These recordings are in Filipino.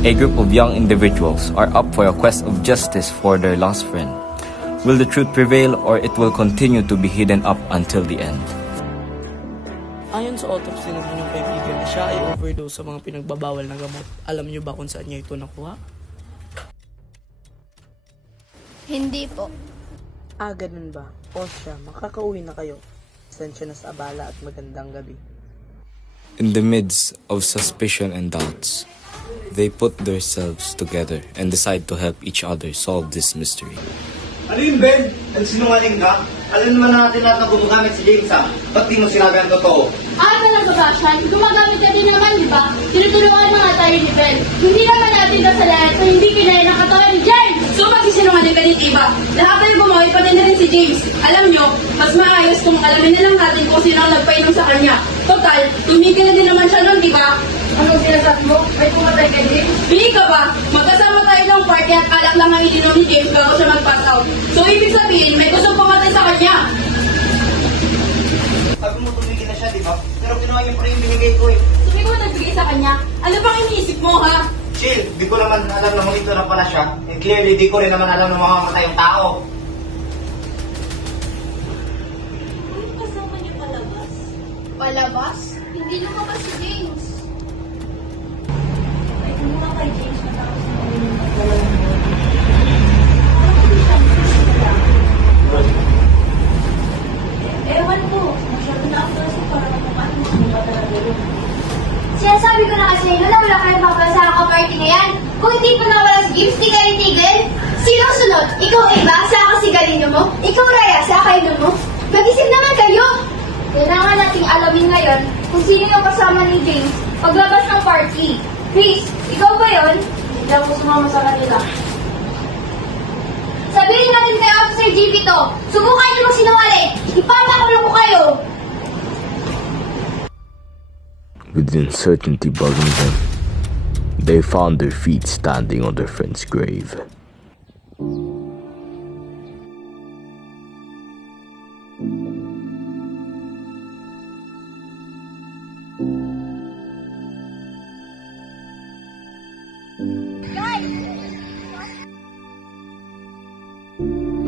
A group of young individuals are up for a quest of justice for their lost friend. Will the truth prevail or it will continue to be hidden up until the end? Ayon sa autopsy ng inyong kaibigan na siya ay overdose sa mga pinagbabawal na gamot. Alam niyo ba kung saan niya ito nakuha? Hindi po. Ganun ba? O siya, makakauwi na kayo. Sensya na sa abala at magandang gabi. In the midst of suspicion and doubts, they put themselves together and decide to help each other solve this mystery. Ano yun, Ben? Nagsinungaling ka? Alam naman natin lahat na gumagamit si James, ha? Ba't di mo sinabi ang totoo? Talaga ba, Sean? Gumagamit ka din naman, di ba? Tinutulungan na nga tayo ni Ben. Hindi naman natin kasalanan sa hindi kinaya ng katawan ni James! So magsisinungaling ka din, Iba. Lahat kayo gumawa, pati na rin si James. Alam nyo, mas maayos kung alamin na lang natin kung sino ang nagpainom sa kanya. Total, tumigil na din naman siya nun, di ba? Anong sinasabi mo? May pumatay kay James? Pili ka ba? Magkasama tayo ng party at alak lang ang ininom ni James bago siya mag-pass out. So ibig sabihin, may gusto pumatay sa kanya. Sabi mo tumigil na siya, di ba? Pero ginawa niyo pa rin yung binigay ko, eh. So ikaw nagbigay sa kanya? Ano bang iniisip mo, ha? Chill, di ko naman alam na monitor na pala siya. And clearly, di ko rin naman alam na mamamatay yung tao. Kasama niyo palabas? Palabas? Hindi lumabas si James. Ay, kumuha kay James matapos na Ewan ko, masyado na ako sa parang mukhaan mo ba talaga yun? Sinasabi ko na kasi, wala ka nang babala sa party na yan. Kung hindi pa nawala si James, di ka rinigil. Sino sunod? Ikaw, Eva, sa kasigalino mo? Ikaw, Raya, sa kainom mo? Mag-isip naman kayo! Kailangan nating alamin ngayon kung sino yung kasama ni James paglabas ng party. Chris, ikaw ba yun? Hindi ako sumama sa kanila. Sabihin natin kay Officer GB to. Subukan niyo magsinungaling. Ipapakulong ko kayo. With the uncertainty bugging them, they found their feet standing on their friend's grave.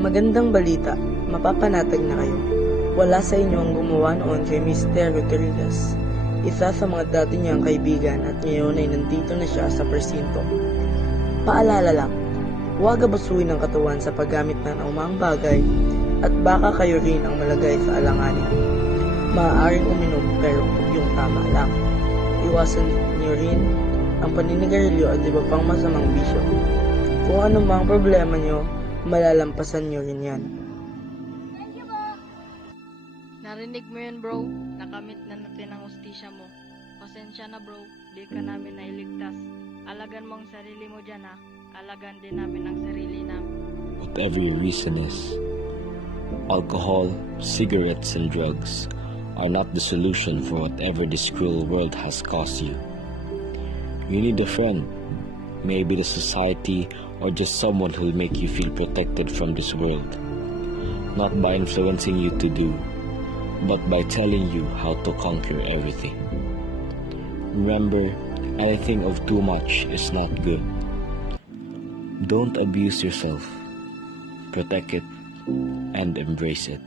Magandang balita, mapapanatag na kayo. Wala sa inyo ang gumawa noon kay Mr. Rodriguez. Isa sa mga dati niyang kaibigan at ngayon ay nandito na siya sa presinto. Paalala lang, huwag abasuin ang katawan sa paggamit ng anumang bagay at baka kayo rin ang malagay sa alanganin. Maaaring uminom pero huwag yung tama lang. Iwasan niyo rin ang paninigarilyo at iba pang masamang bisyo. Kung anumang problema niyo, malalampasan nyo rin yan. Narinig mo yun, bro? Nakamit na natin ang ustisya mo. Pasensya na, bro. Di ka namin nailigtas. Alagan mo ang sarili mo dyan, ha? Alagan din namin ang sarili namin. Whatever your reason is, alcohol, cigarettes, and drugs are not the solution for whatever this cruel world has caused you. You need a friend, maybe the society, or just someone who will make you feel protected from this world. Not by influencing you to do, but by telling you how to conquer everything. Remember, anything of too much is not good. Don't abuse yourself. Protect it and embrace it.